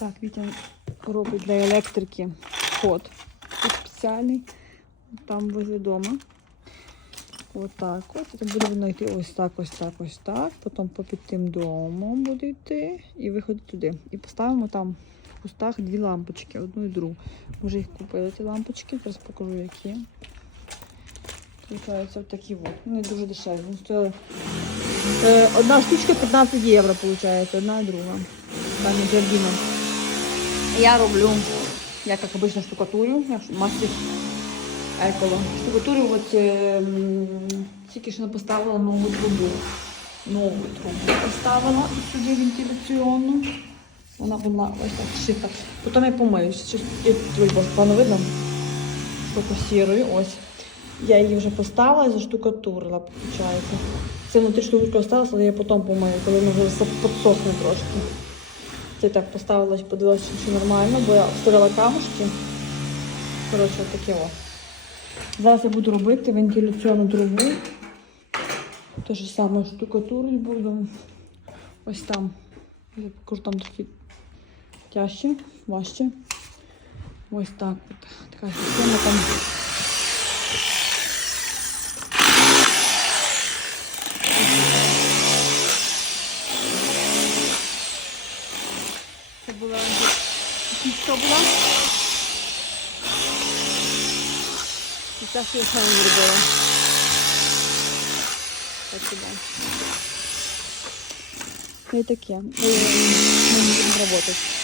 Так, Вітя робить для електрики ход. Спеціальний. Там возле дома. Отак от. І буде воно йти ось так, ось так, ось так. Потім попід тим домом буде йти і виходить туди. І поставимо там в кустах дві лампочки, одну і другу. Ми вже їх купили, ці лампочки. Зараз покажу, які. Получаються такі от. Вони дуже дешеві. Стояли. Е, одна штучка 15 євро, виходить, одна і друга. Там і Джардіно. Я роблю, я як обично штукатурю, я мастер Еколо. Штукатурю от, е, тільки що не поставила нову трубу. Нову трубу поставила сюди вентиляційну. Вона була ось так шита. Потім я помию. Трубу пану видно? Фокусірую, ось. Я її вже поставила і заштукатурила, виходить. Це внутрі штукатурка осталася, але я потім помию, коли воно вже підсохне трошки. Це так поставила, подивилася, чи нормально, бо я вставила камушки. Коротше, таке о. Зараз я буду робити вентиляційну трубу. Те ж саме штукатурить буду. Ось там. Я покажу там такі тяжче, важче. Ось так. Така система там. Була пічка була. І це я саме зробила. Так сюди. І таке. Не будемо працювати.